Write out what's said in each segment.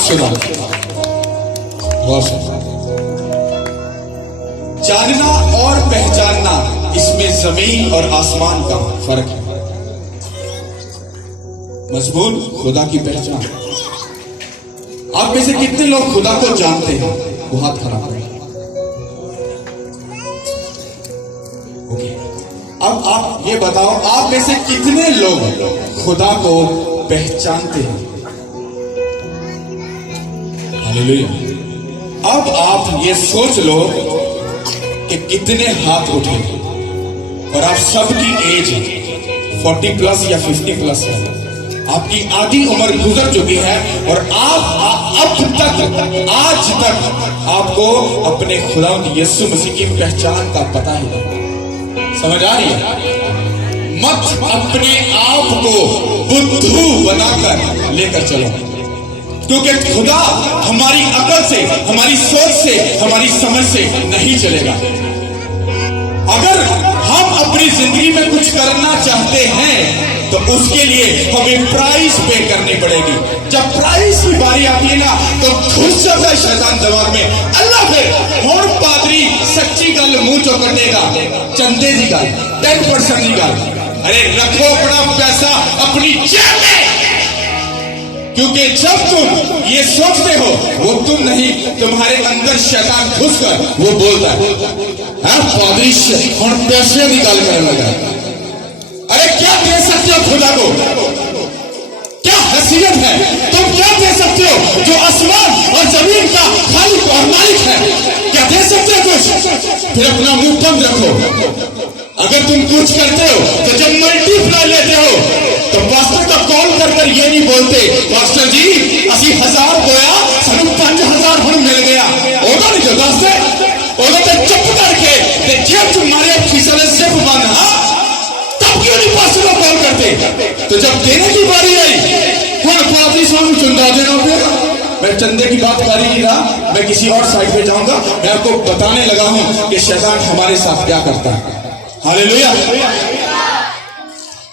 सुनो, जानना और पहचानना, इसमें जमीन और आसमान का फर्क है। मजबूत खुदा की पहचान। आप में से कितने लोग खुदा को जानते हैं? वो हाथ खड़ा करें। ओके, अब आप ये बताओ, आप में से कितने लोग खुदा को पहचानते हैं? हालेलुया। अब आप ये सोच लो कि कितने हाथ उठे और आप सबकी एज 40 प्लस या 50 प्लस है। आपकी आधी उम्र गुजर चुकी है और आप अब तक, आज तक आपको अपने खुदा यीशु मसीह की पहचान का पता ही नहीं। समझ आ रही है? मत अपने आप को बुद्धू बनाकर लेकर चलो, क्योंकि खुदा हमारी अकल से, हमारी सोच से, हमारी समझ से नहीं चलेगा। अगर हम अपनी जिंदगी में कुछ करना चाहते हैं तो उसके लिए हमें प्राइस पे करनी पड़ेगी। जब प्राइस की बारी आती है ना, तो घुस जाता है शैतान दिमाग में। अल्लाह फिर और पादरी सच्ची गल मुंह चो कटेगा, चंदे की गल, 10% की गल। अरे रखो अपना पैसा अपनी जेब में, क्योंकि जब तुम ये सोचते हो, वो तुम नहीं, तुम्हारे अंदर शैतान घुसकर वो बोलता है, हाँ पादरी और पैसे की गल करने लगा। अरे क्या दे सकते हो खुदा को? क्या हैसियत है? तुम क्या दे सकते हो जो आसमान और जमीन का खालिक और मालिक है? क्या दे सकते हो कुछ? फिर अपना मुंह बंद रखो। अगर तुम कुछ करते हो तो जब मल्टीप्लाई लेते हो तो पास्टर का कॉल कर ये नहीं बोलते, पास्टर जी असी 1000 बोया, सानू 5000 हम मिल गया। ओदा नहीं जो दसते, ओदा तो चुप करके जेब च मारे खिसले सिर्फ बंद। हाँ, तब क्यों नहीं पास्टर को कॉल करते? तो जब देने की बारी आई, हूं पादरी साहब चंदा देना पड़ेगा। मैं चंदे की बात कर ही नहीं रहा, मैं किसी और साइड पे जाऊंगा। मैं आपको बताने लगा हूं कि शैतान हमारे साथ क्या करता है। हालेलुया।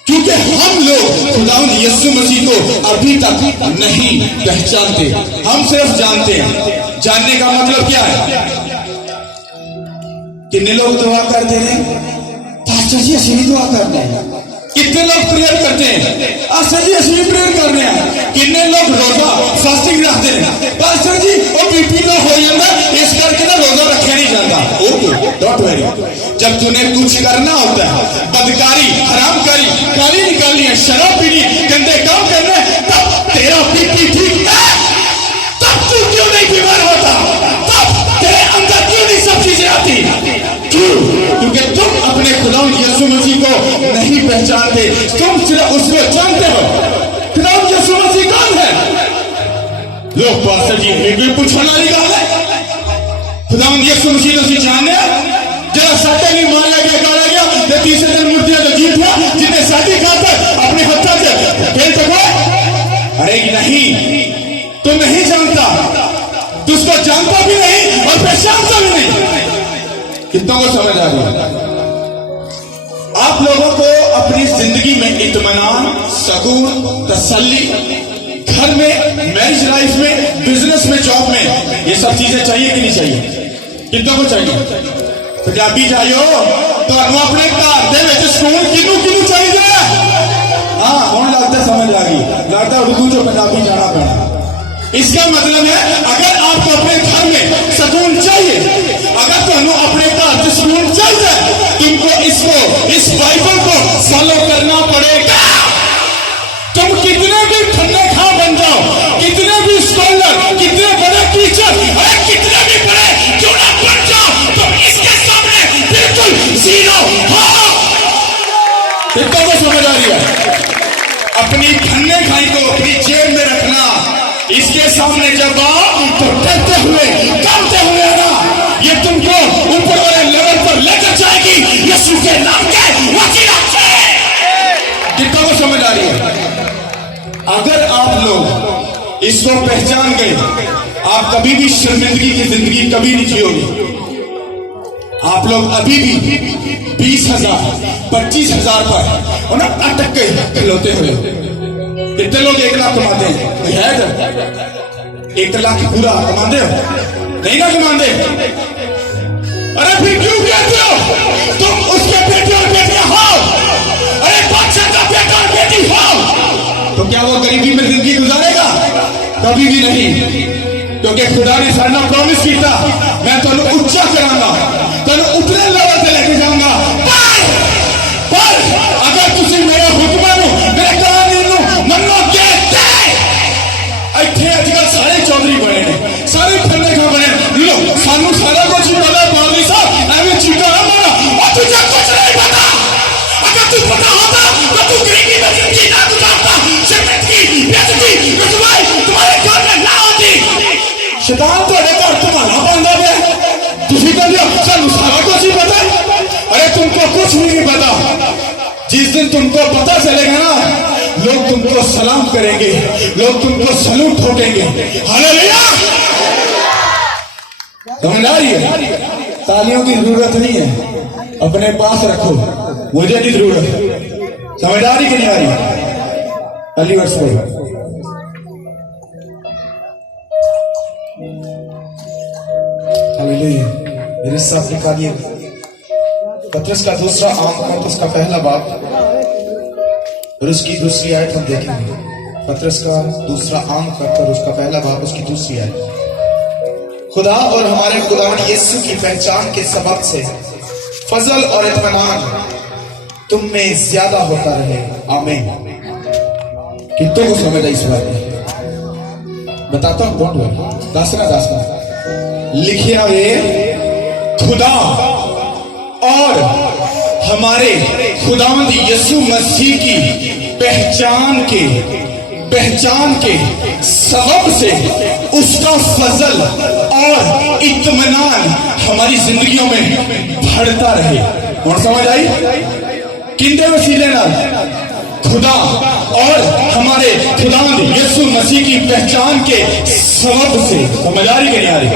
क्योंकि हम लोग खुदावंद यीशु मसीह को अभी तक नहीं पहचानते, हम सिर्फ जानते हैं। जानने का मतलब क्या है? कितने लोग दुआ करते हैं? पास्टर जी असली दुआ करते हैं। कितने लोग प्रेयर करते हैं? पास्टर जी असली प्रेयर करने हैं। कितने लोग रोजा फास्टिंग रखते हैं? पास्टर जी वो बीपी लो हो जाता, इस करके ना रोजा रखे नहीं जाता। Okay, don't worry. जब तूने कुछ करना होता है, बदकारी, हरामकारी, गाली निकालनी है, शराब पीनी, गंदे काम करने, तब तेरा बीपी ठीक है। तब तू क्यों नहीं बीमार होता? तब तेरे अंदर क्यों नहीं सब चीजें आती? क्यों? क्योंकि तुम अपने खुदा यीशु मसीह को नहीं पहचानते, तुम सिर्फ उसको जानते हो। खुदा यीशु मसीह कौन है? लोग पास्टर जी भी पूछने वाली बात है। खुदा यीशु मसीह को जानने जरा साटे नहीं मान लगे गाला गया, तो तीसरे दिन मूर्तियां तो जीत हुआ, जिन्हें साटी खाकर अपने हत्या से खेल सको। अरे नहीं, तू नहीं जानता, तू उसको जानता भी नहीं और पहचानता भी नहीं। कितना को समझ आ रही है? आप लोगों को अपनी जिंदगी में इत्मीनान, सुकून, तसल्ली, घर में, मैरिज लाइफ में, बिजनेस में, जॉब में, ये सब चीजें चाहिए कि नहीं चाहिए? कितना को चाहिए? पंजाबी जाइयो तो अपने घर के सुकून किनू किनू चाहिए? हाँ, हूं लगता समझ आ गई, लगता उर्दू जो पंजाबी जाना पड़ा। इसका मतलब है अगर आपको अपने घर में सुकून चाहिए, अगर तुम अपने घर से सुकून चाहिए, तुमको इस बाइबल को फॉलो करना पड़ेगा। तुम कितने भी ठंडे खा बन जाओ, कितने भी स्कॉलर, कितने बड़े टीचर, कितने भी बड़े क्यों ना बन जाओ, तो इसके सामने बिल्कुल जीरो हो। को समझ आ रही है? अपनी ठंडे खाई को अपनी जेब में रखना, इसके सामने जब आओ तो डरते हुए, कांपते हुए आना। ये तुमको ऊपर वाले लेवल पर लेकर जाएगी यीशु के नाम के वसीला से। कितना को समझ आ रही है? अगर आप लोग इसको पहचान गए, आप कभी भी शर्मिंदगी की जिंदगी कभी नहीं जियोगे। आप लोग अभी भी 20,000, 25,000 पर और अटक गए खिलौते हुए। कितने लोग 1 लाख कमाते हैं? 1 लाख पूरा कमाते हो? नहीं ना कमाते? अरे फिर क्यों कहते हो तुम उसके बेटे और बेटियां हो? अरे बादशाह का बेटा और बेटी हो, तो क्या वो गरीबी में जिंदगी गुजारेगा? कभी भी नहीं, क्योंकि खुदा ने सारा प्रॉमिस किया, मैं तुम उच्चा करांगा, तुम उतने लेवल से लेके जाऊंगा। पर अगर तुम मेरे हुक्म मेरे कानून मनोगे इतने अजकल सारे चौधरी बने ने, सारे फंडे का बने। लो सानू सारा कुछ पता, पादरी साहब एवं चीका ना मारा, और तुझे कुछ नहीं पता। अगर तू पता होता तो तू गरीबी में जिंदगी ना गुजारता, शर्मिंदगी बेइज्जती रुसवाई तुम्हारे घर में ना होती। शैतान तुम्हारे घर तुम्हारा बंदा है, तुझे कहते हो सानू सारा कुछ ही पता। अरे तुमको कुछ भी नहीं पता। जिस दिन तुमको पता चलेगा ना, लोग तुमको सलाम करेंगे, लोग तुमको सलूट ठोकेंगे। हालेलुया! समझ आ रही है? तालियों की जरूरत नहीं है, अपने पास रखो, मुझे नहीं जरूरत। समझ आ रही कि नहीं आ रही? अली वर्ष हालेलुया! मेरे साथ निकालिए पत्रस का दूसरा आम, उसका पहला बाब और उसकी दूसरी आयत हम देखेंगे। पत्रस का दूसरा आम कर उसका पहला बाब उसकी दूसरी आयत। खुदा और हमारे खुदावंद यीशु की पहचान के सबब से फजल और इत्मीनान तुम में ज्यादा होता रहे। आमीन। कितने को समझ आई इस बात में? बताता हूं, कौन हुआ दासना लिखिया ये खुदा और हमारे खुदावंद यीशु मसीह की पहचान के सबब से उसका फजल और इत्मीनान हमारी जिंदगियों में बढ़ता रहे। और समझ आई? किंदे वसीले ना खुदा और हमारे खुदावंद यीशु मसीह की पहचान के सबब से। समझ आ रही कि नहीं आ रही?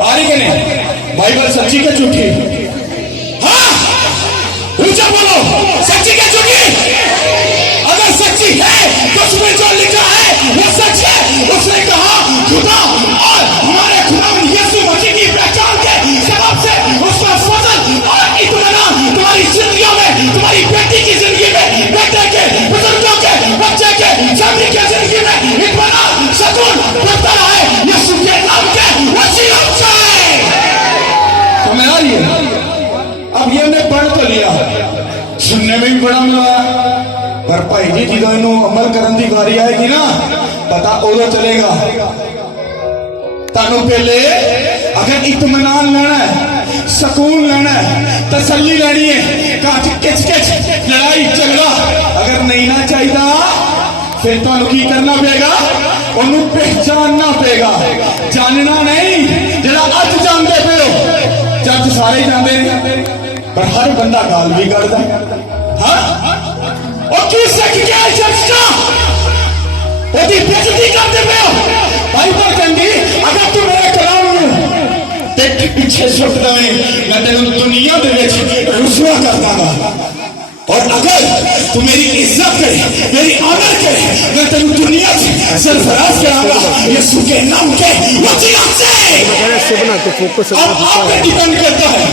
आ रही कि नहीं? बाइबल सच्ची के झूठी? ऊंचा बोलो, सच्ची क्या झूठी? अगर सच्ची है तो उसमें जो लिखा है वो सच है। उसने कहा खुदा और हमारे खुदावंद यीशु मसीह की पहचान के सबब से उसका फजल और इत्मीनान तुम्हारी जिंदगियों में, तुम्हारी बेटी की जिंदगी में, बेटे के, बुजुर्गों के, बच्चे के, फैमिली के जिंदगी में इत्मीनान सुकून बढ़ता रहे यीशु के नाम के वसीले से। समझ आ रही है? अब ये हमने पढ़ तो लिया, सुनने में भी बड़ा मजा आया, पर भाई जी जो इन्हों अमल करने की बारी आएगी ना, पता उदो चलेगा। तानू पहले अगर इत्मीनान लेना है, सुकून लेना है, तसल्ली लेनी है, काच किच किच लड़ाई झगड़ा अगर नहीं ना चाहिए, फिर तुहानू की करना पेगा? उन्होंने पहचानना पेगा। जानना नहीं जरा अज जानते पे हो, जब सारे जानते पर हर बंदा गाल भी करता। हाँ, और क्यों सच क्या है? चर्चा ओदी बेइज्जती करते पे हो। बाइबल कहती अगर तू मेरे कलाम पेट पीछे सुटदा है, मैं तेन दुनिया दे विच रुसवा कर दांगा। और अगर तू मेरी इज्जत करे, मेरी आदर करे, मैं तेन दुनिया से सरफराज करांगा यीशु के नाम के वसीले से। अब आप पे डिपेंड करता है।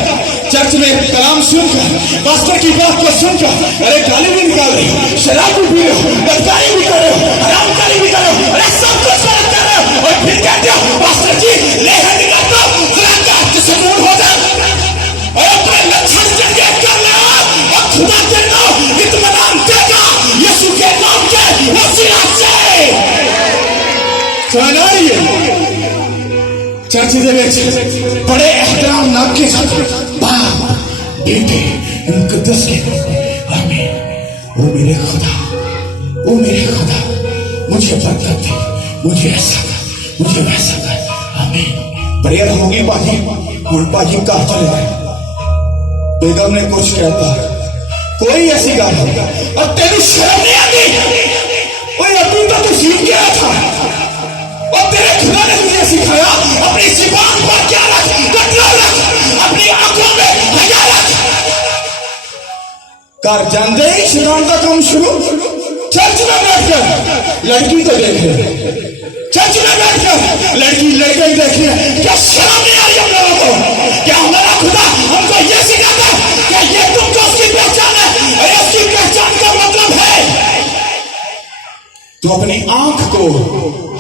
चर्च में कलाम सुनकर, पास्टर की बात को सुनकर अरे गाली भी निकाल रहे हो, शराब भी पी रहे हो, बदकारी भी कर रहे हो, हरामकारी भी कर रहे हो, अरे सब कुछ कर रहे हो, और फिर कहते हो पास्टर जी ले है निकाल दो, जिससे मूड हो जाए। और अपने लक्षण चेक कर ले और खुदा के नाम इत्मीनान देगा यीशु के नाम के वसीले से। समझ आ रही है? चर्च बड़े एहतराम नाम के साथ बाप बेटे मुकद्दस के आमीन। ओ मेरे खुदा, ओ मेरे खुदा, मुझे बरकत दे, मुझे ऐसा कर, मुझे वैसा कर। आमीन। प्रेयर होगी बाजी, और बाजी कहा चले गए। बेगम ने कुछ कहता, कोई ऐसी गल होगा और तेरी शर्म नहीं आती? अभी तो तू सीख गया था, और तेरे खुदा ने तुझे सिखाया अपनी जुबान पर क्या रख, कंट्रोल रख, अपनी आंखों में हया रख। कर जाते ही शैतान का काम शुरू। चर्च में बैठकर लड़की को देखे, चर्च में बैठकर लड़की लड़के देखे, क्या शर्म नहीं आई हम लोगों को? क्या हमारा खुदा हमको ये सिखाता क्या ये तुम जो उसकी पहचान है, अरे उसकी पहचान का मतलब है तो अपनी आंख को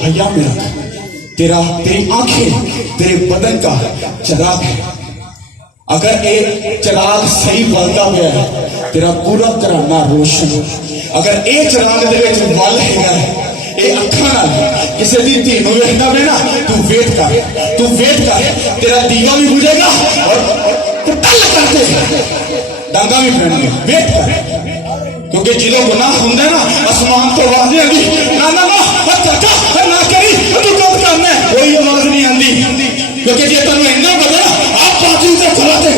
हया में रख। तेरी आंखें तेरे बदन का चिराग है। अगर एक चिराग सही बलता गया है तेरा पूरा कराना रोशन हो। अगर एक चिराग दे विच वल हैगा ये अखा ना किसी दी धी नूं वेखदा वे ना, तू वेट कर, तेरा दीवा भी बुझेगा और टल करके डांगा भी फड़नगे। वेट कर, क्योंकि जो गुनाह होंगे ना आसमान तो आवाज नहीं आती, ना ना ना चाचा ना करी तू गलत करना, कोई आवाज नहीं आती। क्योंकि जे तुम इन्ना पता आप बाजू से खड़ाते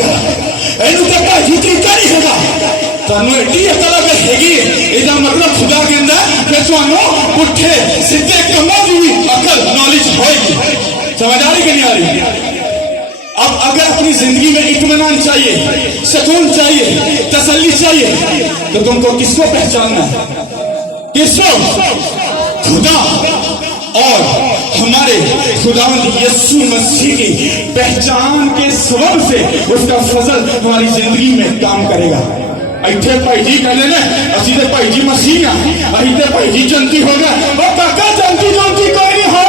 इनू तो भाजी तरीका नहीं होगा, तुम एडी अकल अगर हैगी इसका मतलब खुदा कहता फिर तुम पुठे सीधे कमों की भी अकल नॉलेज होगी। समझ आ रही कि नहीं आ रही? अब अगर अपनी जिंदगी में इत्मीनान चाहिए, सुकून चाहिए, तसल्ली चाहिए तो तुमको किसको पहचानना है? किसको? खुदा और हमारे खुदावंद यीशु मसीह की पहचान के सबब से उसका फजल हमारी जिंदगी में काम करेगा। इतने भाई जी कहते हैं असि तो भाई जी मसीह अभी तो भाई जी जनती हो गया, वो काका जनती कोई नहीं हो।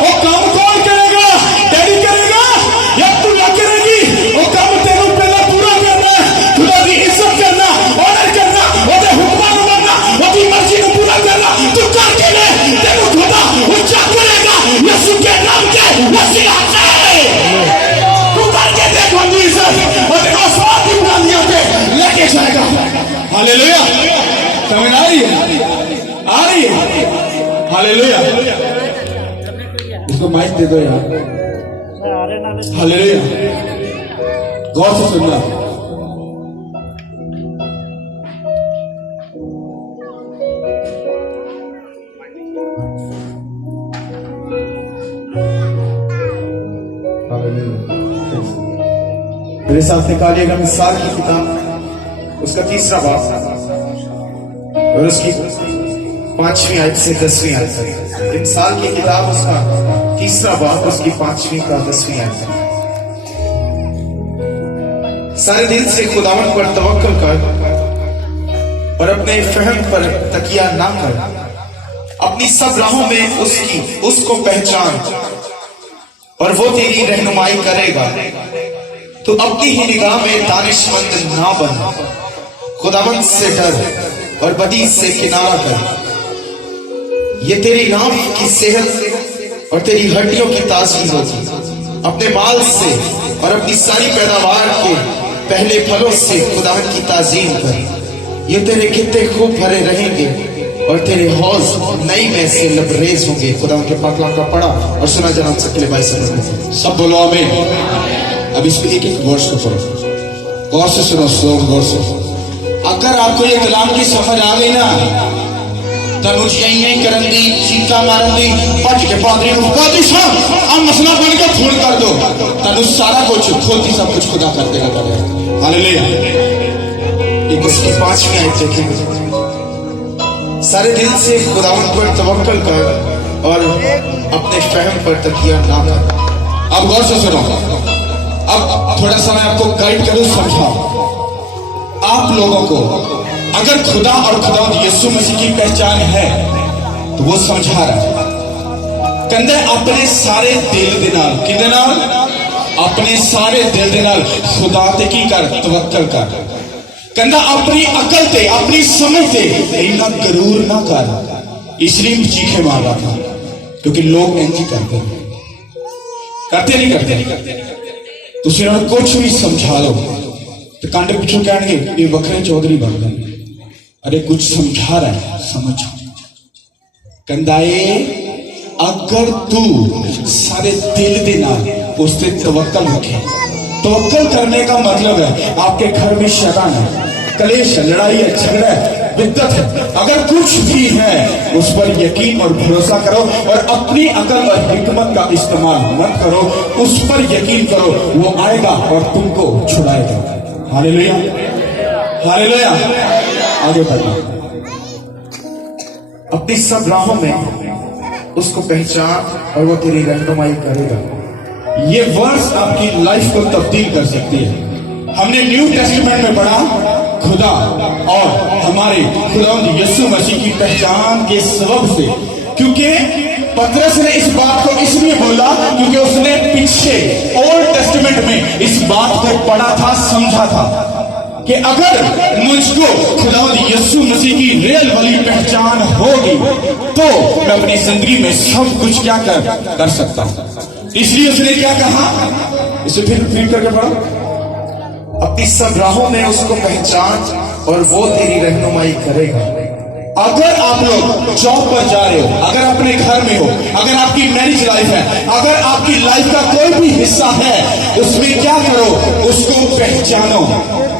वो काम कौन करेगा? डैडी करेगा या तू ना करेगी? वो काम तेरे पहले पूरा करना है, खुदा की इज्जत करना, ऑनर करना, ओदे हुक्मां नु मनना, ओदी मर्जी को पूरा करना। तू करके ले, तेरे खुदा ऊंचा करेगा यीशु के नाम के मसीहा से। तू करके देख वो इज्जत और आसमान की बुलंदियों पे लेके जाएगा। हालेलुया। समझ आ रही है? आ रही है? हालेलुया। उसको माइक दे दो यार। हालेलुया। गौर से सुनना। मेरे साथ निकालिएगा मिसाल की किताब उसका 3रा बाब और उसकी 5वीं आयत से 10वीं आयत तक। मिसाल की किताब उसका 3रा बाब उसकी 5वीं का 10वीं आयत तक। सारे दिल से खुदावन पर तवक्कल कर और अपने फहम पर तकिया ना कर। अपनी सब राहों में उसको पहचान और वो तेरी रहनुमाई करेगा। तो अपनी ही निगाह में दानिशमंद ना बन, खुदावंद से डर और बदी से किनारा कर। ये तेरी नाम की सेहत और तेरी हड्डियों की ताजगी होगी। अपने माल से और अपनी सारी पैदावार के पहले फलों से खुदावंद की ताजीम कर। ये तेरे खित्ते खूब भरे रहेंगे और तेरे हौज नई में से लबरेज होंगे। खुदावंद के पाक कलाम का पढ़ा और सुना जनाब सकले भाई सब बोलो आमीन। अब इसको एक एक वर्ष को पढ़ो, गौर से सुनो, गौर से। अगर आपको ये कलाम की समझ आ गई ना तो यही करन दी, चीका मारन दी, भज के पादरी साहब हम मसला बन के फोन कर दो, तनु सारा कुछ खुद ही सब कुछ खुदा कर देगा। हालेलुया। एक उसकी 5वीं आयत देखिए। सारे दिल से खुदावंद पर तवक्कल कर और अपने फहम पर तकिया ना कर। अब गौर से सुनो। अब थोड़ा सा मैं आपको गाइड करूं, समझाऊं आप लोगों को। अगर खुदा और खुदा यीशु मसीह की पहचान है तो वो समझा रहा है, कहते अपने सारे दिल दे नाल, किदे नाल? अपने सारे दिल दे नाल खुदा ते की कर, तवक्कल कर। कहता अपनी अकल ते, अपनी समझ ते इतना गरूर ना कर। इसलिए चीखे मार रहा था क्योंकि लोग इंज करते नहीं करते। तुसी ना कुछ भी समझा लो तो कांडे पिछू कहेंगे ये वखरे चौधरी बन गए। अरे कुछ समझा रहा है, समझ। कहता अगर तू सारे दिल दे नाल उस ते तवक्कल रखे। तवक्कल करने का मतलब है आपके घर में शैतान है, कलेश है, लड़ाई है, झगड़ा है, बिद्दत है, अगर कुछ भी है उस पर यकीन और भरोसा करो और अपनी अकल और हिकमत का इस्तेमाल मत करो, उस पर यकीन करो, वो आएगा और तुमको छुड़ाएगा। Hallelujah, hallelujah. आगे बढ़ना। अपनी सब राहों में उसको पहचान और वो तेरी रहनुमाई करेगा। ये वर्ड्स आपकी लाइफ को तब्दील कर सकती है। हमने न्यू टेस्टामेंट में पढ़ा खुदा और हमारे खुदावंद यीशु मसीह की पहचान के सबब से, क्योंकि पतरस ने इस बात को इसलिए बोला क्योंकि उसने पीछे ओल्ड टेस्टामेंट में इस बात को पढ़ा था, समझा था कि अगर मुझको खुदावंद यीशु मसीह की रियल वाली पहचान होगी तो मैं अपनी जिंदगी में सब कुछ क्या कर सकता हूं। इसलिए उसने क्या कहा, इसे फिर करके पढ़ो। अपनी सब राहों में उसको पहचान और वो तेरी रहनुमाई करेगा। अगर आप लोग जॉब पर जा रहे हो, अगर अपने घर में हो, अगर आपकी मैरिज लाइफ है, अगर आपकी लाइफ का कोई भी हिस्सा है, उसमें क्या करो, उसको पहचानो।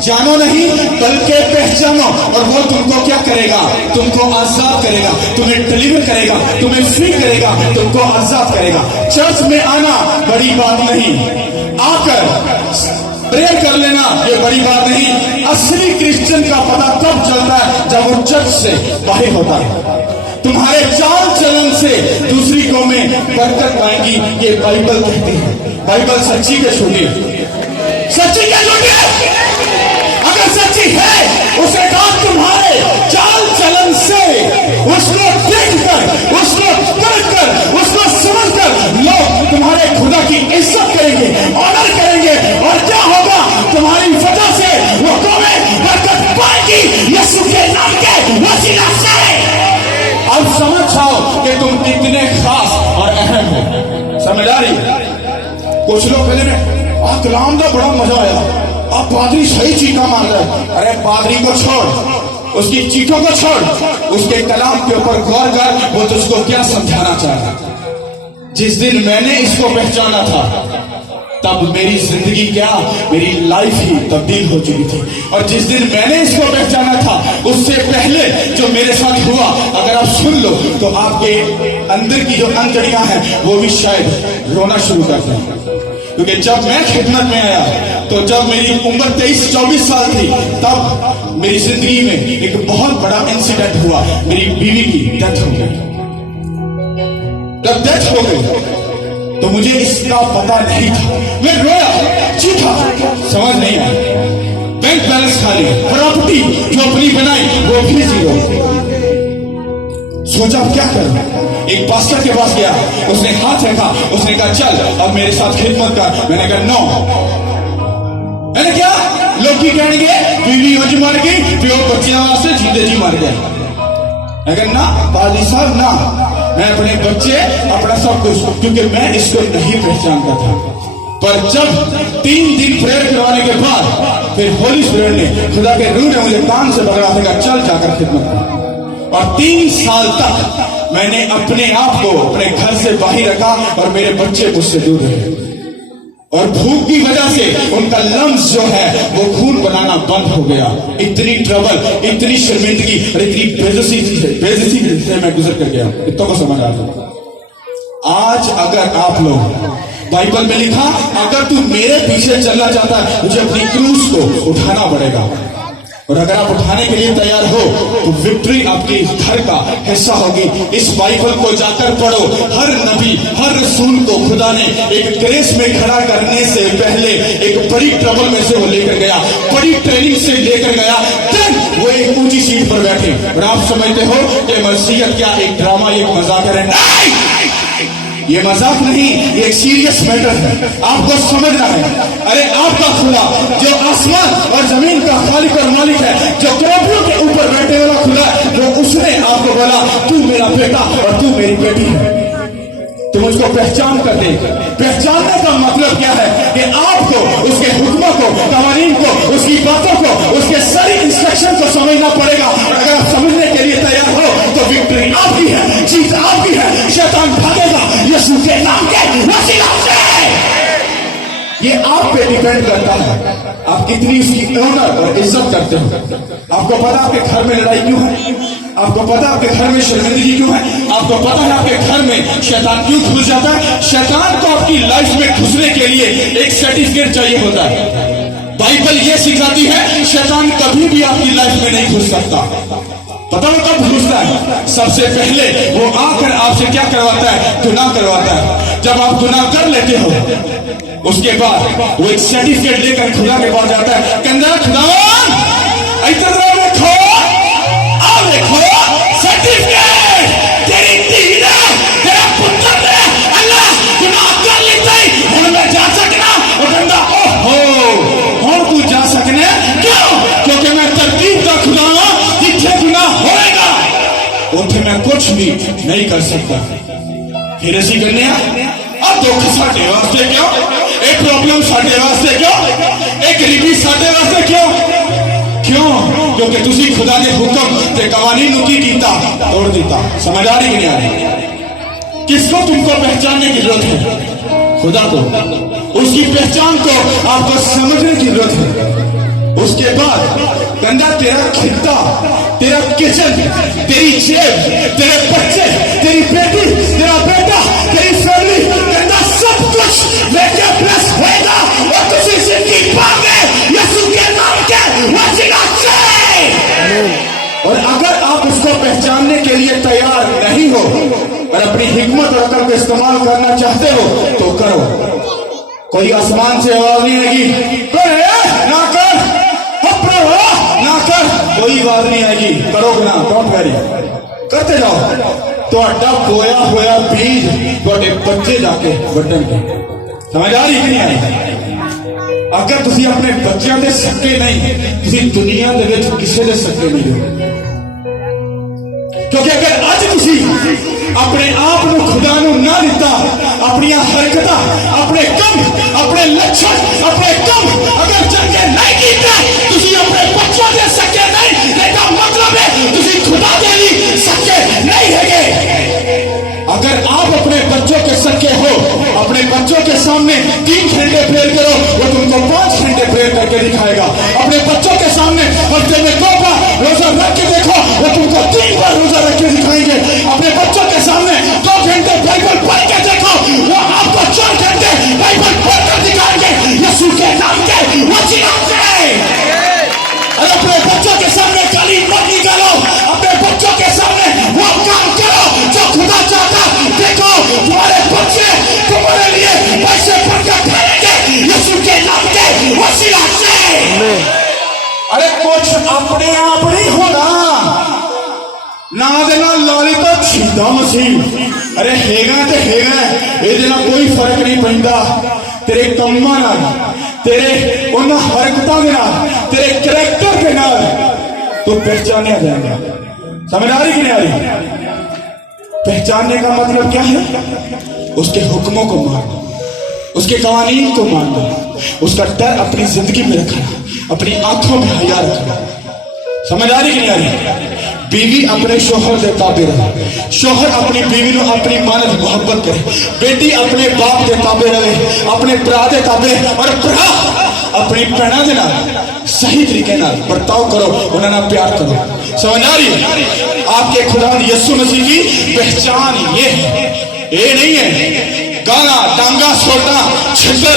जानो नहीं बल्कि पहचानो, और वो तुमको क्या करेगा, तुमको आजाद करेगा, तुम्हें डिलीवर करेगा, तुम्हें फ्री करेगा, तुमको आजाद करेगा। चर्च में आना बड़ी बात नहीं, आकर प्रेयर कर लेना ये बड़ी बात नहीं। असली क्रिश्चियन का पता तब चलता है जब वो चर्च से बाहर होता है। तुम्हारे चाल चलन से दूसरी कौमें बरकत पाएंगी, ये बाइबल कहती है। बाइबल सच्ची के छूटी है, सच्ची के छूटी है। अगर सच्ची है उसे कहा तुम्हारे चाल चलन से उसको देखकर, उसको परखकर, उसको समझकर लोग तुम्हारे खुदा की इज्जत करेंगे, ऑनर करेंगे, और क्या होगा, तुम्हारी वजह से वो कौमें बरकत पाएगी यीशु के नाम के वसीला से। अब समझ जाओ कि तुम कितने खास और अहम हो। समझ आ रही है? कुछ लोग पहले में कलाम का बड़ा मजा आया, अब पादरी सही चीखा मार रहा है। अरे पादरी को छोड़, उसकी चीखों को छोड़, उसके कलाम के ऊपर गौर कर, वो तुझको क्या समझाना चाह रहा। जिस दिन मैंने इसको पहचाना था तब मेरी जिंदगी क्या, मेरी लाइफ ही तब्दील हो चुकी थी। और जिस दिन मैंने इसको पहचाना था उससे पहले जो मेरे साथ हुआ, अगर आप सुन लो तो आपके अंदर की जो अंतड़ियां हैं वो भी शायद रोना शुरू कर दें। क्योंकि जब मैं खिदमत में आया तो जब मेरी उम्र 23-24 साल थी तब मेरी जिंदगी में एक बहुत बड़ा इंसिडेंट हुआ। मेरी बीवी की डेथ हो गई। जब डेथ हो गई तो मुझे इसका पता नहीं था। मैं रोया, चीखा, समझ नहीं आया। बैंक बैलेंस खाली, प्रॉपर्टी जो अपनी बनाई वो भी जीरो। सोचा क्या करूं। एक पास्टर के पास गया, उसने हाथ रखा, उसने कहा चल अब मेरे साथ खिदमत कर। मैंने कहा नो। मैंने क्या, लोग भी कहेंगे बीवी हो जी मर गई, प्यो बच्चियां वास्ते जीते जी मर गए। अगर ना पादी साहब ना, मैं अपने बच्चे, अपना सब कुछ, क्योंकि मैं इसको नहीं पहचानता था। पर जब 3 दिन प्रेयर करवाने के बाद फिर होली स्पिरिट ने, खुदा के रूह ने मुझे कान से पकड़ा था, चल जाकर खिदमत कर। और 3 साल तक मैंने अपने आप को अपने घर से बाहर रखा और मेरे बच्चे मुझसे दूर रहे। और भूख की वजह से उनका लंग्स जो है वो खून बनाना बंद हो गया। इतनी ट्रबल, इतनी शर्मिंदगी और इतनी बेइज्जती से मैं गुजर कर गया। इतना को समझ आता। आज अगर आप लोग, बाइबल में लिखा, अगर तू मेरे पीछे चलना चाहता है मुझे अपनी क्रूस को उठाना पड़ेगा। और अगर आप उठाने के लिए तैयार हो तो विक्ट्री आपके घर का हिस्सा होगी। इस बाइबल को जाकर पढ़ो। हर नबी, हर रसूल को खुदा ने एक ग्रेस में खड़ा करने से पहले एक बड़ी ट्रबल में से वो लेकर गया, बड़ी ट्रेनिंग से लेकर गया, देन वो एक ऊंची सीट पर बैठे। और आप समझते हो कि मसीहत क्या एक ड्रामा, एक मजाक है? नहीं, ये मजाक नहीं, ये एक सीरियस मैटर है, आपको समझना है। अरे आपका खुदा जो आसमान और जमीन का खालिक और मालिक है, जो केरूबियों के ऊपर बैठे वाला खुदा, जो उसने आपको बोला तू मेरा बेटा और तू मेरी बेटी है, तुम उसको पहचान कर दे। पहचानने का मतलब क्या है कि आपको उसके हुक्मों को, कवानीन को, उसकी बातों को, उसके सारी इंस्ट्रक्शन को समझना पड़ेगा। और अगर आप समझने के लिए तैयार हो तो विक्ट्री आपकी है, जीत आपकी है। शैतान भागेगा यीशु के नाम के वसीला से। ये आप पे डिपेंड करता है आप कितनी उसकी ऑनर और इज्जत करते हो। आपको पता आपके घर में लड़ाई क्यों है? आपको पता आपके घर में शर्मिंदगी क्यों है? आपको पता है आपके घर में शैतान क्यों घुस जाता है? शैतान को आपकी लाइफ में घुसने के लिए एक सर्टिफिकेट चाहिए होता है। बाइबल ये सिखाती है शैतान कभी भी आपकी लाइफ में नहीं घुस सकता। पता वो कब घुसता है? सबसे पहले वो आकर आपसे क्या करवाता है? गुनाह करवाता है। जब आप गुनाह कर लेते हो, उसके बाद वो एक सर्टिफिकेट लेकर खुदा के पास जाता है, कहता खुदावन इधर देखो, आओ देखो सर्टिफिकेट, तेरी धी ने, तेरा पुत्र ने अल्लाह गुनाह कर लेता है, हुण मैं जा सकना? वो कहता ओहो हुण तू जा सकने, क्यों? क्योंकि मैं तरतीब का खुदा हां, जिथे गुनाह होएगा उथे मैं कुछ भी नहीं कर सकता। फिर असी कहने आ दुख साडे वास्ते क्यों, एक प्रॉब्लम साडे वास्ते क्यों, एक गरीबी साडे वास्ते क्यों? क्यों? क्योंकि तुसी खुदा ने हुक्म ते कवानीन की कीता, तोड़ दिता। समझ आ रही कि नहीं आ रही? किसको तुमको पहचानने की जरूरत है? खुदा को। उसकी पहचान को आपको समझने की जरूरत है। उसके बाद गंदा तेरा खिता, तेरा किचन, तेरी जेब, तेरे बच्चे, तेरी बेटी, तेरा बेटा, तेरी फैमिली, गंदा सब कुछ लेके प्लस होएगा और तुझे जिंदगी पाओगे यीशु के नाम के वसीला से। और अगर आप उसको पहचानने के लिए तैयार नहीं हो और अपनी हिम्मत और अकल को इस्तेमाल करना चाहते हो तो करो। कोई आसमान से आवाज नहीं आएगी ना कर, ना कर, कोई आवाज नहीं आएगी, करोगे ना, डोंट वरी, करते जाओ। तो अड्डा बोया होया बीज थोड़े बच्चे जाके वड्डणगे। समझ आ रही कि नहीं आई? अगर तुसी अपने बच्चों के सके नहीं, तुसी दुनिया दे विच किसे दे सके नहीं हो। क्योंकि अगर अज तुसी अपने आप को खुदा नूं ना दिता, अपनी हरकतां, अपने कम, अपने लक्षण, अपने कम अगर चंगे नहीं कीते, तुसी अपने बच्चों दे सके नहीं, इसका मतलब है तुसी खुदा दे भी सके नहीं हैगे। अगर आप अपने बच्चों के सके हो, अपने बच्चों के सामने 3 घंटे प्रेयर करो, वो तुमको 5 घंटे प्रेयर करके दिखाएगा। अपने बच्चों के सामने हफ्ते में 2 बार रोजा रख के देखो, वो तुमको 3 बार रोजा रख के दिखाएंगे। अपने बच्चों के सामने 2 घंटे बाइबल पढ़ के देखो, वो आपको 4 घंटे बाइबल पढ़ कर दिखाएंगे यीशु के नाम के वसीला से। और अपने बच्चों के सामने गाली मत निकालो, अपने बच्चों के सामने वो काम करो जो खुदा चाहता। देखो तुम्हारे बच्चे तुम्हारे लिए पैसे बनकर करेंगे यीशु के नाम के वसीला से। अरे कुछ अपने आप नहीं होना, ना देना लाली तो छीदा मसीह। अरे हेगा ते हेगा, ये कोई फर्क नहीं पैंदा। तेरे कम्मा नाल, तेरे उन हरकतां दे नाल, तेरे करैक्टर के नाल तो पहचाना जाएगा। समझ आ रही कि नहीं आ रही? पहचानने का मतलब क्या है? उसके हुक्मों को मानना, उसके कवानीन को मानना, उसका डर अपनी जिंदगी में रखना, अपनी आंखों में हया रखना। समझ आ रही कि नहीं आ रही? बीवी अपने शोहर के ताबे रहे, शोहर अपनी बीवी को अपनी मानत मोहब्बत करे, बेटी अपने बाप के ताबे रहे, अपने भरा के ताबे, और भरा अपनी भैणों के नाल सही तरीके नाल बर्ताव करो, उन्होंने प्यार करो। समझ आ रही? आपके खुदा यीशु मसीह की पहचान ये है, ये नहीं है गाना डांगा छोड़ना छितर।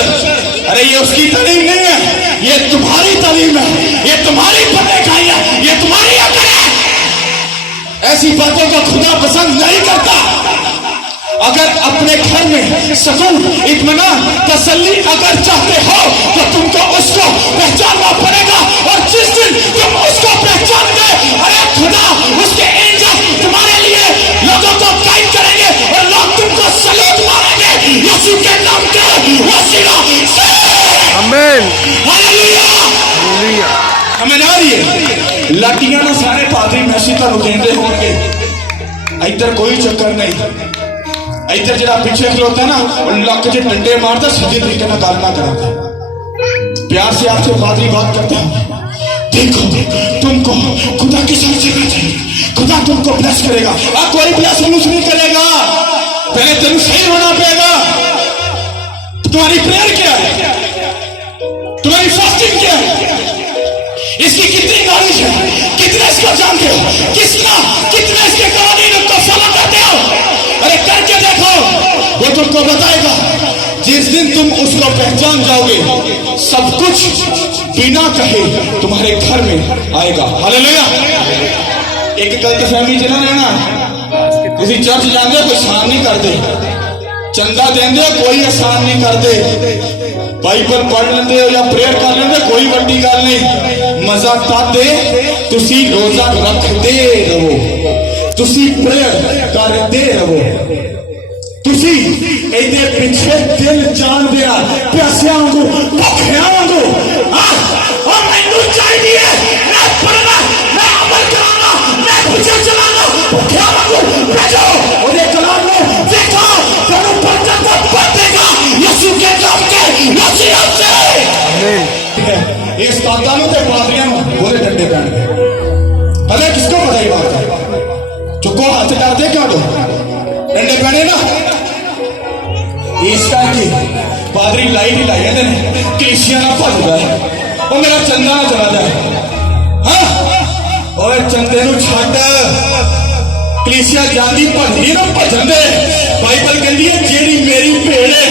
अरे ये उसकी तालीम नहीं है, ये तुम्हारी तालीम है, ये तुम्हारी पतेखाई है, ये तुम्हारी अकल है। ऐसी बातों को खुदा पसंद नहीं करता। अगर अपने घर में सुकून, इत्मीनान, तसल्ली अगर चाहते हो तो तुमको उसको पहचानना पड़ेगा। और जिस दिन तुम उसको पहचानोगे, अरे खुदा उसके एंजल तुम्हारे लिए लोगों को गाइड करेंगे और लोग तुमको सलूट मारेंगे यीशु के नाम के वसीला से। आमीन, हालेलुया, हालेलुया। हमें आ रही है लाटियां ना सारे पादरी मैसी तो देंदे होंगे, इधर कोई चक्कर नहीं। इधर जरा पीछे खलोता है ना, लक के डंडे मारता, सीधे तरीके ना गल ना कराता, प्यार से आपसे पादरी बात करता है। देखो तुमको खुदा की समझ चाहिए, खुदा तुमको ब्लेस करेगा। अब कोई ब्लेस नहीं करेगा, पहले तेन सही होना पड़ेगा। तुम्हारी प्रेयर क्या है, तुम्हारी फास्टिंग क्या है, इसकी कितनी नॉलेज है, कितने इसको जानते हो, कितने इसके कवानीन को फॉलो करते हो। अरे करके देखो, वो तुमको बताएगा। जिस दिन तुम उसको पहचान जाओगे, सब कुछ बिना कहे तुम्हारे घर में आएगा। हालेलुया। एक गलतफहमी च ना रहना। तुसी चर्च जाते कोई एहसान नहीं करते, चंदा देंदे कोई एहसान नहीं करते, बाइबल पढ़ लेंदे हो या प्रेयर कर लेंदे कोई वड्डी गल नहीं। मजा तद तुसी रोजा रखते रहो, तुसी प्रेयर करते रहो, तुसी इहदे पिछे दिल जान देना प्यासियां वांगू भुखियां वांगू। और मैनू चाहिए मैं पढ़ना, मैं अमल कराना, मैं पीछे चलाना, भुखियां वांगू भेजो ओदे कलाम को देखो तेनू बंदर को बतेगा यीशु के नाम के नसीहत से। आमीन। इस तादा नु ते पादरियां नु बोले डंडे पैणगे। भले किसको पता ही बात है, चुको हाथ करते क्यों दो डंडे पैणे ना। इस करके पादरी लाइट ही लाई जाते हैं, कलीसिया ना भजदा है, वो मेरा चंदा ना चला जाए। हाँ और चंदे नु छड्ड, कलीसिया जाती भजदी ना भजन दे। बाइबल कहती है जेड़ी मेरी भेड़ है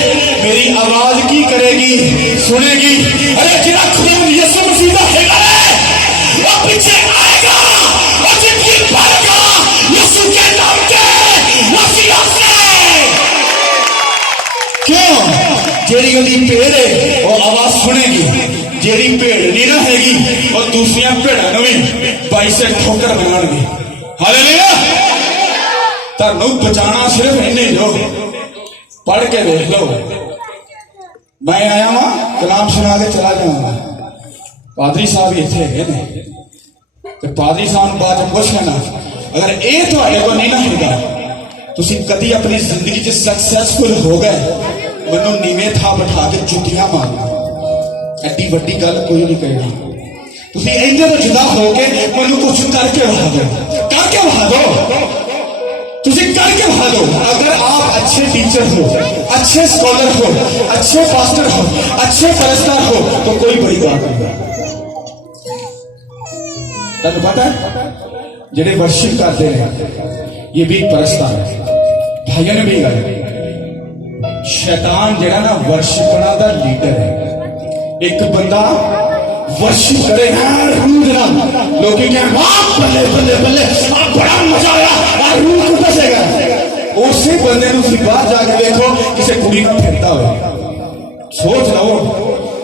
मेरी आवाज की करेगी, सुनेगी। अरे जेड़ा खुदा यीशु मसीह दा हैगा है वो पीछे आएगा और जिंदगी पाएगा यीशु के नाम के नसीहत से। क्यों? जेड़ी उनकी भेड़ है वो आवाज सुनेगी, जेड़ी भेड़ नहीं ना हैगी और दूसरिया भेड़ा भी बाई से ठोकर बनाएंगे। हालेलुया। तानू बचाना सिर्फ इन्हें जो पढ़ के देख लो। मैं आया वहां कलाम सुना के चला जाऊंगा, पादरी साहब इतने है ने, पादरी साहब बाद पुछ लेना अगर ये थोड़े को नहीं ना होगा तुसी कदी अपनी जिंदगी च सक्सेसफुल हो गए मैनू नीवे था बिठा के जुतियां मारना। एडी वड्डी गल कोई नहीं करेगा। तुसी इंजे तो जुदा हो के मैनू कुछ करके वहा दो, करके वहा दो, तुसी करके वहा दो। अगर आप अच्छे टीचर हो, अच्छे स्कॉलर हो, अच्छे पास्टर हो, अच्छे परस्तार हो तो कोई बड़ी बात नहीं। तब पता है जेडे वर्शिप करते हैं ये भी परस्तार है। भाइयों ने भी गल शैतान जेड़ा ना वर्शिपना दा लीडर है। एक बंदा वर्शिप करे लोग बल्ले बल्ले बल्ले बड़ा मजा आया रूह को दसेगा। उसी बंदे बाहर जाके देखो किसी कुड़ी को फिरता हो, सोच लो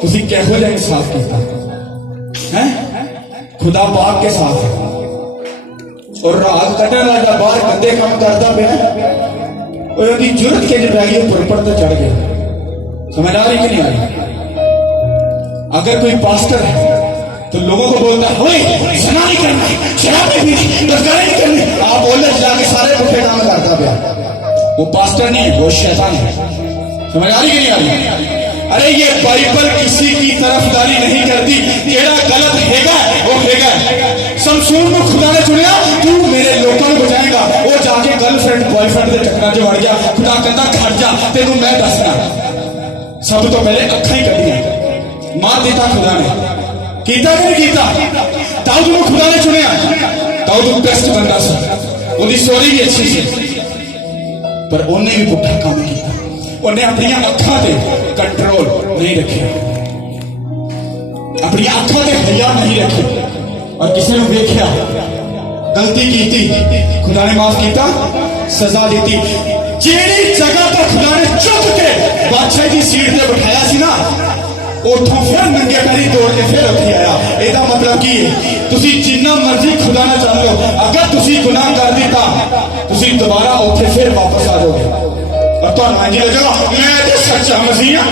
तुसी किहो जिहा इंसाफ किया है खुदा पाक के साथ। और रात कटने लगा बाहर गंदे काम करता पाया और उसकी जरूरत के जगह पुरपट तो चढ़ गया। समझ आ रही कि नहीं आ रही? अगर कोई पास्टर है तो लोगों को बोलता है ओए ज़िना नहीं करना, शराब नहीं पीनी, तस्करी नहीं करनी, आप बोले जाके सारे पुठे काम करता पाया। वो पास्टर नहीं वो शैतान है। समझ आ रही कि नहीं आ रही? अरे ये बाइबल किसी की तरफदारी नहीं करती, जेड़ा गलत हैगा वो हैगा। शमशून को खुदा ने चुनिया, तू मेरे लोगों को बचाएगा। वो जाके गर्लफ्रेंड बॉयफ्रेंड के चक्कर च वड़ गया, खुदा कहता खड़ जा तेनू मैं दसना। सब तो पहले अखा ही कढ़िया मार देता खुदा ने। कीता कि नहीं कीता? दाऊद को खुदा ने चुनिया, दाऊद बेस्ट बंदा सी, उसकी स्टोरी भी अच्छी सी, पर उन्हें भी पुट्ठा काम किया। उन्हें अपनी अखा से कंट्रोल नहीं रखे, अपनी अखा से हया नहीं रखे और किसी ने देखा गलती की खुदा ने माफ किया, सजा दी। जेड़ी जगह तो खुदा ने चुक के बादशाह की सीट से बिठाया सी ना उठों फिर नंगे पैरी दौड़ के फिर उठी आया। एदा मतलब की तुसी जिन्ना मर्जी खुदा ना चाह लो, अगर तुसी गुनाह कर दिता तुसी दोबारा उठे फिर वापस आ जाओगे और तो मान जी लगेगा मैं तो सच्चा मसीह हां,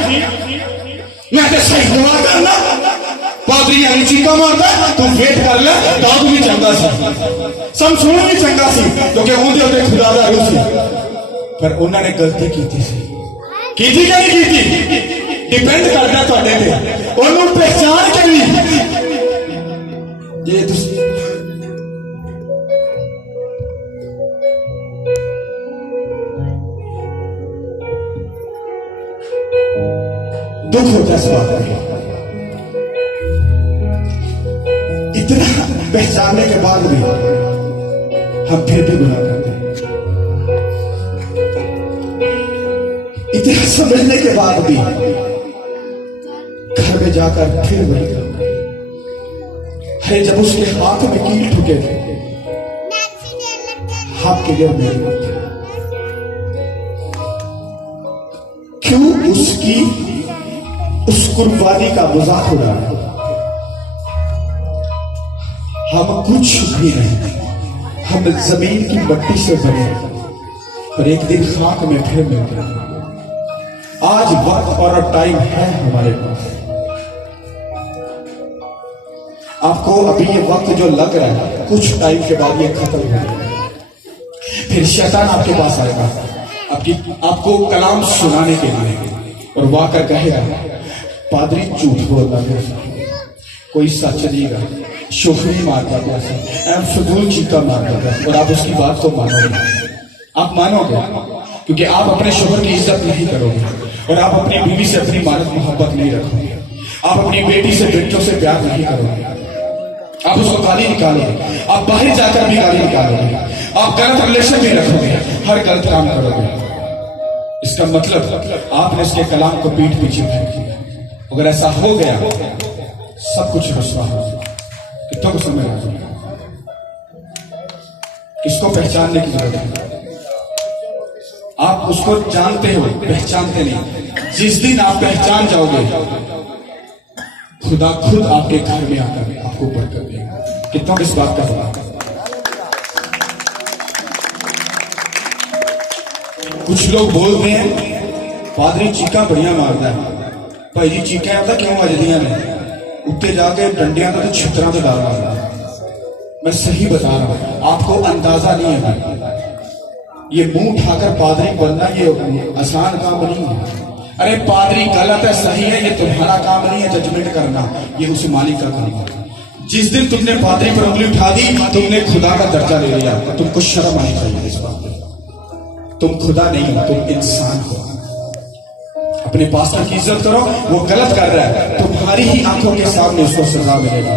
मैं तो सही दुआ करना। पादरी यानी चीका मारता तू वेट कर ले। दाऊद भी चंगा सी, शमशून भी चंगा सी क्योंकि उनके उत्ते खुदा दा रूह सी, पर उन्होंने गलती की थी कि नहीं की डिपेंड करता तुहाडे ते। उन्होंने पहचान के भी जे दुख होता है इस बात में, इतना पहचानने के बाद भी हम फिर भी गुनाह करते हैं, इतना समझने के बाद भी घर में जाकर फिर वही करते। अरे जब उसके हाथ में कील ठुके थे आपके लिए मेरी मौत है। क्यों उसकी उस कुर्बानी का मजाक उड़ा रहे हो? हम कुछ भी नहीं, हम जमीन की मट्टी से बने पर एक दिन खाक में फिर मिलते हैं। आज वक्त और टाइम है हमारे पास। आपको अभी ये वक्त जो लग रहा है कुछ टाइम के बाद ये खत्म हो जाएगा। फिर शैतान आपके पास आएगा आपको कलाम सुनाने के लिए और वो आकर कहेगा पादरी झूठ बोल रहा है, कोई सच नहीं रहा, शोखरी मारता था, फजूल चीका मारता था, और आप उसकी बात तो मानोगे। आप मानोगे क्योंकि आप अपने शोहर की इज्जत नहीं करोगे और आप अपनी बीवी से अपनी मानत मोहब्बत नहीं रखोगे। आप अपनी बेटी से बेटियों से प्यार नहीं करोगे। आप उसको गाली निकालोगे, आप बाहर जाकर भी गाली निकालोगे, आप गलत रिलेशन में रखोगे, हर गलत काम करोगे। इसका मतलब आपने इसके कलाम को पीठ पीछे फेंक दिया। अगर ऐसा हो गया सब कुछ रुसवा हो गया। कितना को समझ आ गया? किसको पहचानने की जरूरत है? आप उसको जानते हो, पहचानते नहीं। जिस दिन आप पहचान जाओगे खुदा खुद आपके घर में आकर आपको बरकत देगा। कितना इस बात का हुआ? कुछ लोग बोलते हैं पादरी चीका बढ़िया मारता है। भाई जी चीका आता क्यों बजदियां ने? उत्ते जाके डंडियां तो छितरा तो डाल रहा। मैं सही बता रहा हूं, आपको अंदाजा नहीं है। ये मुंह उठाकर पादरी बनना ये आसान काम नहीं है। अरे पादरी गलत है सही है ये तुम्हारा काम नहीं है जजमेंट करना, ये उस मालिक का काम है। जिस दिन तुमने पादरी पर उंगली उठा दी तुमने खुदा का दर्जा ले लिया। तुमको शर्म आनी चाहिए इस बात पे। तुम खुदा नहीं हो, तुम इंसान हो। अपने पास्टर की इज्जत करो, वो गलत कर रहा है तुम्हारी ही आंखों के सामने उसको सजा मिलेगी।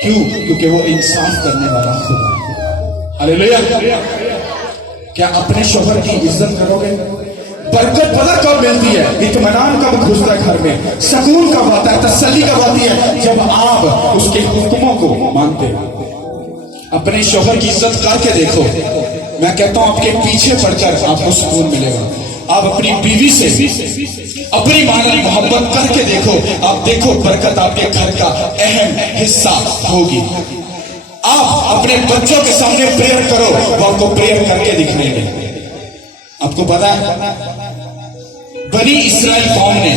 क्यों? क्योंकि वो इंसाफ करने वाला खुदा है। हालेलुया। क्या अपने शोहर की इज्जत करोगे? बरकत पता कब मिलती है? इत्मीनान कब घुसता है घर में, सुकून कब आता है, तसल्ली कब आती है? जब आप उसके हुक्मों को मानते हो। अपने शोहर की इज्जत करके देखो, मैं कहता हूं आपके पीछे पड़कर आपको सुकून मिलेगा। आप अपनी बीवी से अपनी मानव मोहब्बत करके देखो, आप देखो बरकत आपके घर का अहम हिस्सा होगी। आप अपने बच्चों के सामने प्रेयर करो, वो आपको प्रेयर करके दिखाएंगे। आपको पता है बनी इस्राएल कौम ने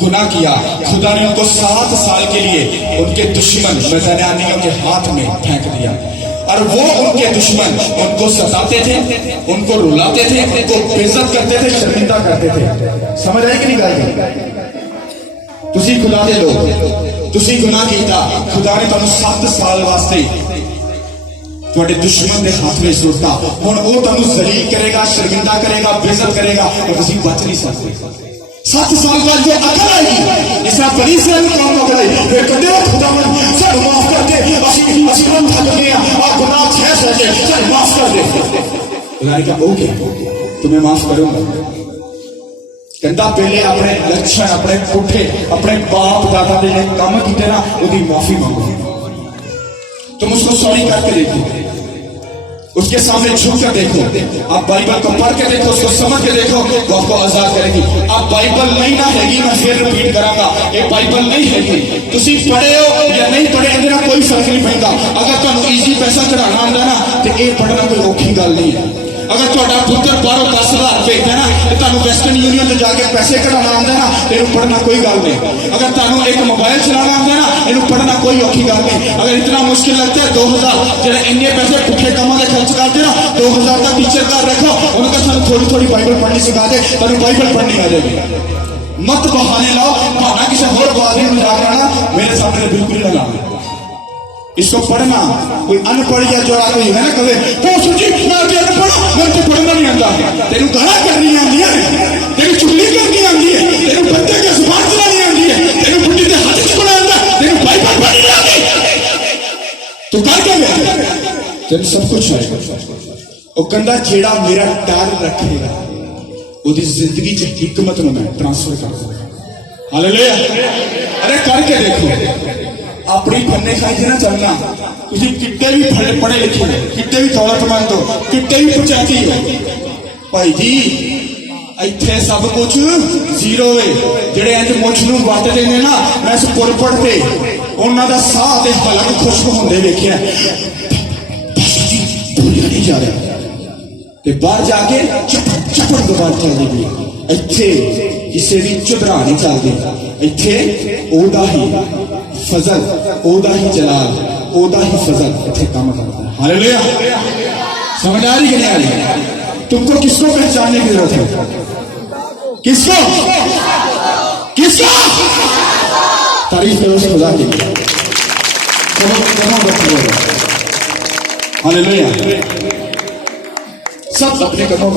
गुनाह किया, खुदा ने उनको 7 साल के लिए उनके दुश्मन मिद्यानियों के हाथ में फेंक दिया और वो उनके दुश्मन उनको सताते थे, उनको रुलाते थे, उनको बेइज्जत करते थे, शर्मिंदा करते थे। समझ आए कि नहीं गाली? तुसी खुदा दे लोग, तुसी गुनाह किया, खुदा ने तुहानू 7 साल वास्ते तुहाडे दुश्मन के हाथ में सुट्टा। हुण वो तुहानू जलील करेगा, शर्मिंदा करेगा, बेइज्जत करेगा और तुसी बच नहीं सकते। 7 साल बाद जो अकल आएगी, जिस तरह बनी इस्राएल कौम को अकल आई, वे कहते खुदावन सब माफ कर दे, ਅਸੀਂ हम थक गए और गुनाह छह सके, चल माफ कर दे। खुदा ने कहा ओके तुम्हें माफ करूंगा। कहता पहले अपने लक्षण, अपने पुठे, अपने बाप दादा ने काम किए ना उसकी माफी मांगो। तुम उसको सॉरी करके देखो, उसके सामने झुक कर देखो, आप बाइबल को पढ़ के देखो, उसको समझ के देखो, वो आपको आजाद करेगी। आप बाइबल नहीं ना हैगी, मैं फिर रिपीट करांगा, ये बाइबल नहीं हैगी। तुसी पढ़े हो या नहीं पढ़े इहदे नाल कोई फर्क नहीं पैंदा। अगर तुहानू ईजी पैसा चढ़ाना आंदा ना ते ये पढ़ना कोई औखी गल नहीं है। अगर तुहाडा पुत्र बाहरों 10,000 भेजदा ना ते तुहानू वेस्टर्न यूनियन में जाके पैसे कढ़ाना आंदा ना तेनू पढ़ना कोई गल नहीं। अगर तुहानू एक मोबाइल चलाना आंदा ना इनू पढ़ना कोई औखी गल नहीं। अगर इतना मुश्किल लगता है 2000 जेडे इन्ने पैसे पुठे कामां दे खर्च करदे ना 2000 का टीचर घर रखो, उन्होंने कहा सानू थोड़ी थोड़ी बाइबल पढ़नी सिखा दे, तुहानू बाइबल पढ़नी आ जाएगी। मत बहाने लाओ, बहाना किसी होर बादरी नूं जाग लाना मेरे सामने बिल्कुल ही ना लाओ। इसको पढ़ना कोई अनपढ़ या जो कोई है ना कहे मैं अनपढ़, मैं तो पढ़ना नहीं आता, तेन गाना करनी आती है, तेन चुगली करनी आती है, तेन बच्चे के जुबान चलानी आती है, तेन बुढ़ी के हाथ च पढ़ा आता, तेन बाइबल पढ़नी आती, तू कर क्या तेन सब कुछ है। वो कहता जेड़ा मेरा डर रखेगा उसकी जिंदगी च हिकमत में मैं ट्रांसफर कर दूंगा। हालेलुया। अरे करके देखो, अपनी फन्ने खाई से ना चलना। तुसी कितने भी पढ़े लिखे हो, कितने भी दौलतमंद हो, कितने भी पंचायती हो, भाई जी ਇੱਥੇ सब कुछ जीरो है। ਜਿਹੜੇ इंज मुछ ਨੂੰ ਵੱਟਦੇ ਨੇ ना, मैं इस पुरपड़ ਤੇ ਉਹਨਾਂ ਦਾ ਸਾਹ ਤੇ ਹਲਕ ਖੁਸ਼ਕ ਹੁੰਦੇ ਵੇਖਿਆ। नहीं जा रहा ਤੇ ਬਾਹਰ ਜਾ ਕੇ ਚੱਪੜ ਦਵਾਰ ਚੱਲਦੀ। ਇੱਥੇ ਕਿਸੇ ਦੀ ਚੁਧਰਾ ਨਹੀਂ ਚੱਲਦੀ। ਇੱਥੇ ਉਹਦਾ ਹੀ फजल, ओदा ही जलाल, ओदा ही फजल इत्थे काम करता है। हालेलुया। समझ आ रही कि नहीं आ रही? तुमको किसको पहचानने की जरूरत है? किसको? किसको? तारीफ करो उस खुदा की। हालेलुया। सब अपने कदमों